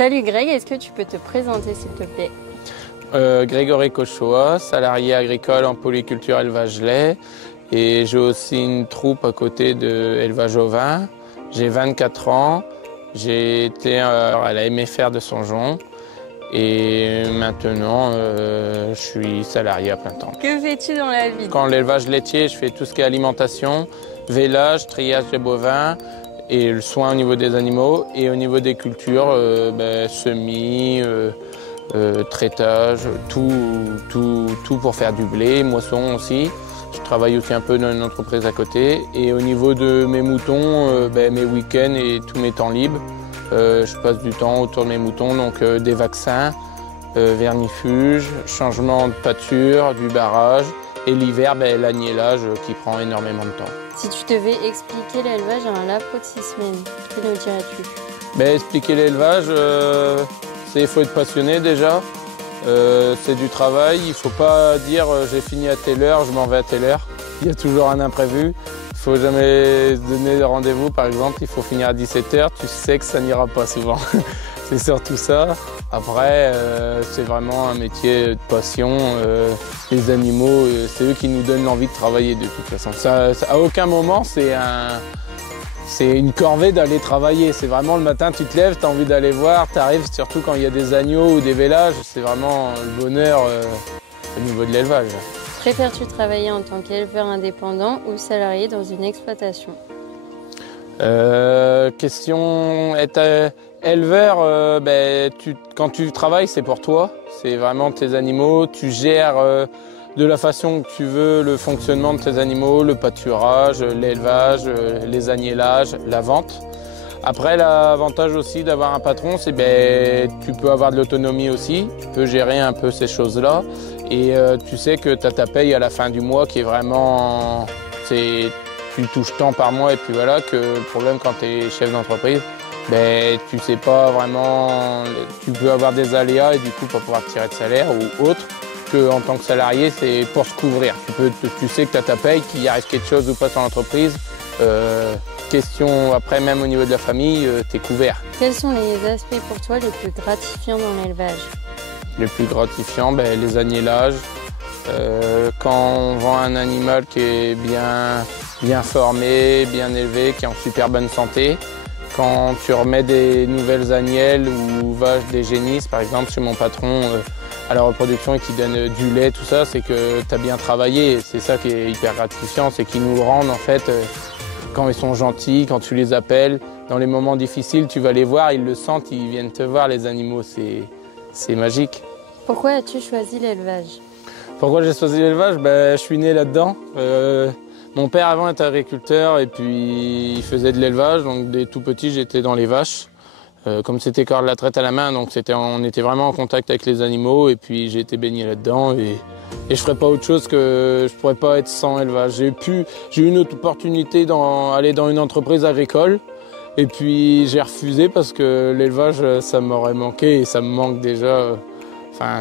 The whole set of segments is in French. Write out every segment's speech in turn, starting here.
Salut Greg, est-ce que tu peux te présenter s'il te plaît? Grégory Cochoa, salarié agricole en polyculture élevage lait. Et j'ai aussi une troupe à côté de élevage ovin. J'ai 24 ans, j'ai été à la MFR de Songeon. Et maintenant, je suis salarié à plein temps. Que fais-tu dans la vie? Quand l'élevage laitier, je fais tout ce qui est alimentation, vélage, triage des bovins et le soin au niveau des animaux. Et au niveau des cultures, semis, traitage, tout pour faire du blé, moisson aussi. Je travaille aussi un peu dans une entreprise à côté. Et au niveau de mes moutons, mes week-ends et tous mes temps libres, je passe du temps autour de mes moutons, donc des vaccins, vernifuge, changement de pâture, du barrage. Et l'hiver, l'agnellage qui prend énormément de temps. Si tu devais expliquer l'élevage à un lapin de 6 semaines, que nous dirais-tu? Expliquer l'élevage, il faut être passionné déjà. C'est du travail, il ne faut pas dire j'ai fini à telle heure, je m'en vais à telle heure. Il y a toujours un imprévu. Il ne faut jamais se donner de rendez-vous, par exemple, il faut finir à 17 h, tu sais que ça n'ira pas souvent. C'est surtout ça. Après, c'est vraiment un métier de passion. Les animaux, c'est eux qui nous donnent l'envie de travailler de toute façon. À aucun moment, c'est une corvée d'aller travailler. C'est vraiment le matin, tu te lèves, tu as envie d'aller voir, tu arrives, surtout quand il y a des agneaux ou des vélages. C'est vraiment le bonheur au niveau de l'élevage. Préfères-tu travailler en tant qu'éleveur indépendant ou salarié dans une exploitation? Question, être éleveur, quand tu travailles, c'est pour toi. C'est vraiment tes animaux. Tu gères de la façon que tu veux le fonctionnement de tes animaux, le pâturage, l'élevage, les agnellages, la vente. Après, l'avantage aussi d'avoir un patron, c'est tu peux avoir de l'autonomie aussi. Tu peux gérer un peu ces choses-là. Et tu sais que tu as ta paye à la fin du mois qui est vraiment... Tu touches tant par mois et puis voilà, que le problème quand tu es chef d'entreprise, tu sais pas vraiment... Tu peux avoir des aléas et du coup pas pouvoir tirer de salaire ou autre. En tant que salarié, c'est pour se couvrir. Tu sais que tu as ta paye, qu'il arrive quelque chose ou pas sur l'entreprise. Question après, même au niveau de la famille, tu es couvert. Quels sont les aspects pour toi les plus gratifiants dans l'élevage? Les plus gratifiants, les agnellages. Quand on vend un animal qui est bien formé, bien élevé, qui est en super bonne santé. Quand tu remets des nouvelles agnelles ou vaches des génisses, par exemple, chez mon patron, à la reproduction et qui donne du lait, tout ça, c'est que tu as bien travaillé. C'est ça qui est hyper gratifiant, c'est qu'ils nous rendent en fait, quand ils sont gentils, quand tu les appelles, dans les moments difficiles, tu vas les voir, ils le sentent, ils viennent te voir, les animaux, c'est magique. Pourquoi as-tu choisi l'élevage? Pourquoi j'ai choisi l'élevage? Je suis né là-dedans. Mon père avant était agriculteur et puis il faisait de l'élevage, donc dès tout petit j'étais dans les vaches. Comme c'était encore de la traite à la main, donc on était vraiment en contact avec les animaux et puis j'ai été baigné là-dedans et je ferais pas autre chose que je pourrais pas être sans élevage. J'ai eu une autre opportunité d'aller dans une entreprise agricole et puis j'ai refusé parce que l'élevage ça m'aurait manqué et ça me manque déjà.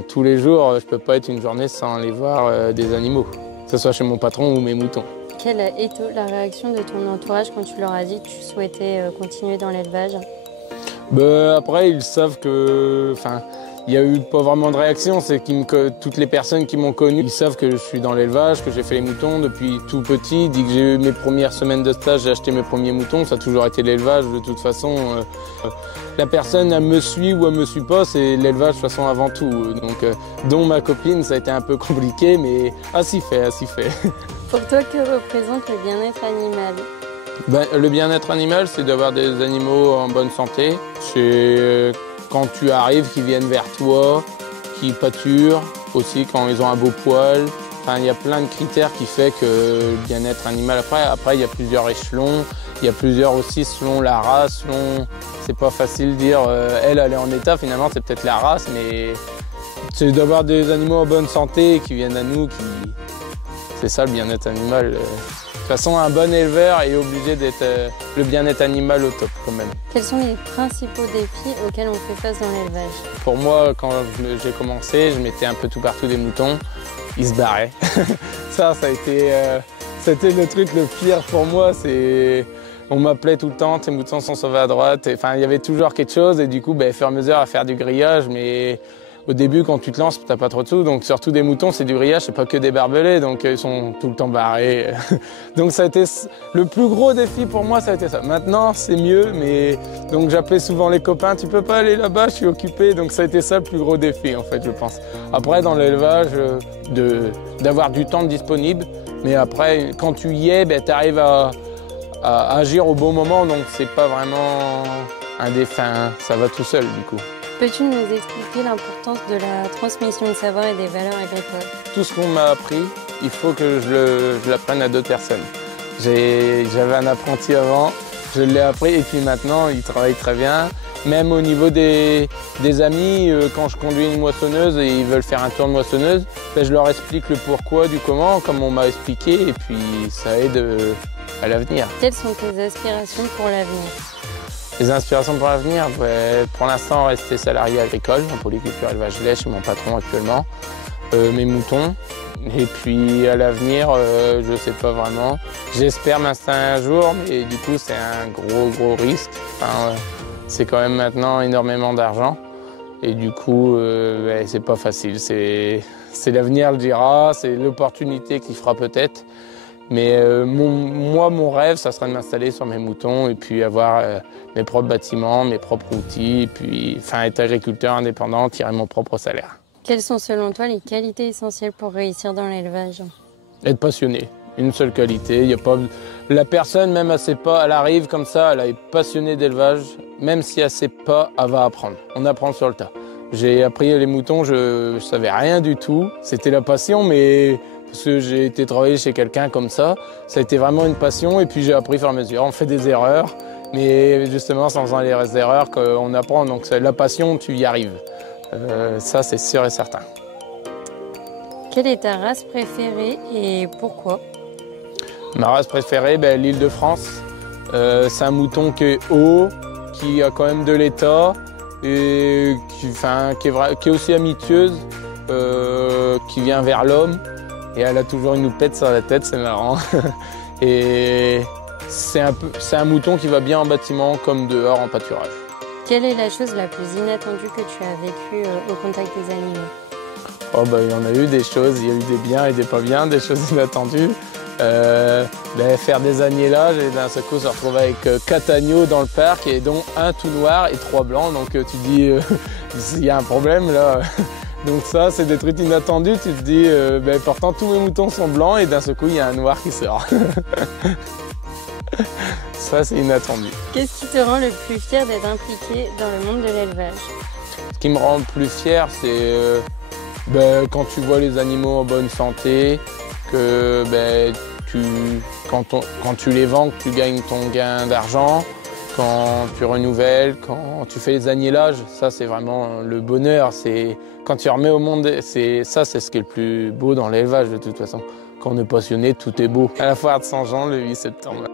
Tous les jours, je peux pas être une journée sans aller voir des animaux, que ce soit chez mon patron ou mes moutons. Quelle a été la réaction de ton entourage quand tu leur as dit que tu souhaitais continuer dans l'élevage? Après, ils savent que... il n'y a eu pas vraiment de réaction, c'est que toutes les personnes qui m'ont connu, ils savent que je suis dans l'élevage, que j'ai fait les moutons depuis tout petit. Dès que j'ai eu mes premières semaines de stage, j'ai acheté mes premiers moutons, ça a toujours été l'élevage de toute façon. La personne, elle me suit ou elle me suit pas, c'est l'élevage de toute façon avant tout. Donc, dont ma copine, ça a été un peu compliqué, mais ainsi fait. Pour toi, que représente le bien-être animal? Le bien-être animal, c'est d'avoir des animaux en bonne santé. C'est quand tu arrives, qu'ils viennent vers toi, qu'ils pâturent, aussi quand ils ont un beau poil. Il y a plein de critères qui font que le bien-être animal. Après, il y a plusieurs échelons. Il y a plusieurs aussi selon la race. C'est pas facile de dire elle est en état, finalement, c'est peut-être la race, mais c'est d'avoir des animaux en bonne santé qui viennent à nous. C'est ça le bien-être animal. De toute façon, un bon éleveur est obligé d'être le bien-être animal au top quand même. Quels sont les principaux défis auxquels on fait face dans l'élevage? Pour moi, quand j'ai commencé, je mettais un peu tout partout des moutons. Ils se barraient. Ça a été c'était le truc le pire pour moi. C'est On m'appelait tout le temps, tes moutons sont sauvés à droite. Enfin, il y avait toujours quelque chose et du coup, fur et à mesure à faire du grillage. Mais au début, quand tu te lances, t'as pas trop de sous. Donc surtout des moutons, c'est du grillage, c'est pas que des barbelés. Donc ils sont tout le temps barrés. Donc ça a été le plus gros défi pour moi, ça a été ça. Maintenant, c'est mieux, mais donc j'appelais souvent les copains, tu peux pas aller là-bas, je suis occupé. Donc ça a été ça le plus gros défi en fait, je pense. Après, dans l'élevage, d'avoir du temps disponible. Mais après, quand tu y es, tu arrives à agir au bon moment, donc c'est pas vraiment un défi, ça va tout seul du coup. Peux-tu nous expliquer l'importance de la transmission de savoir et des valeurs agricoles? Tout ce qu'on m'a appris, il faut que je l'apprenne à d'autres personnes. J'avais un apprenti avant, je l'ai appris et puis maintenant il travaille très bien. Même au niveau des amis, quand je conduis une moissonneuse et ils veulent faire un tour de moissonneuse, je leur explique le pourquoi, du comment, comme on m'a expliqué, et puis ça aide à l'avenir. Quelles sont tes aspirations pour l'avenir? Les inspirations pour l'avenir, pour l'instant, rester salarié agricole en polyculture élevage lait chez mon patron actuellement, mes moutons. Et puis à l'avenir, je ne sais pas vraiment. J'espère m'installer un jour, mais du coup c'est un gros risque. Enfin, c'est quand même maintenant énormément d'argent. Et du coup, c'est pas facile. C'est l'avenir le dira, c'est l'opportunité qui fera peut-être. Mais mon rêve, ça serait de m'installer sur mes moutons et puis avoir mes propres bâtiments, mes propres outils, et puis être agriculteur indépendant, tirer mon propre salaire. Quelles sont selon toi les qualités essentielles pour réussir dans l'élevage? Être passionné, une seule qualité. Y a pas... La personne, même elle sait pas, elle arrive comme ça, elle est passionnée d'élevage, même si elle sait pas, elle va apprendre. On apprend sur le tas. J'ai appris les moutons, je savais rien du tout. C'était la passion, mais parce que j'ai été travailler chez quelqu'un comme ça a été vraiment une passion et puis j'ai appris au fur et à mesure. On fait des erreurs, mais justement, c'est en faisant les erreurs qu'on apprend. Donc la passion, tu y arrives. Ça, c'est sûr et certain. Quelle est ta race préférée et pourquoi? Ma race préférée, l'Île-de-France. C'est un mouton qui est haut, qui a quand même de l'état et qui est aussi amitieuuse, qui vient vers l'homme. Et elle a toujours une houppette sur la tête, c'est marrant. Et c'est un mouton qui va bien en bâtiment comme dehors en pâturage. Quelle est la chose la plus inattendue que tu as vécue au contact des animaux? Il y en a eu des choses, il y a eu des biens et des pas biens, des choses inattendues. Faire des agnelages et d'un seul coup se retrouver avec 4 agneaux dans le parc et dont un tout noir et 3 blancs. Donc tu dis, il y a un problème là. Donc ça, c'est des trucs inattendus. Tu te dis, pourtant tous mes moutons sont blancs et d'un seul coup, il y a un noir qui sort. Ça, c'est inattendu. Qu'est-ce qui te rend le plus fier d'être impliqué dans le monde de l'élevage? Ce qui me rend le plus fier, c'est quand tu vois les animaux en bonne santé, que quand tu les vends, que tu gagnes ton gain d'argent, quand tu renouvelles, quand tu fais les agnelages, ça c'est vraiment le bonheur. Quand tu remets au monde, c'est ce qui est le plus beau dans l'élevage de toute façon. Quand on est passionné, tout est beau. À la foire de Saint-Jean le 8 septembre.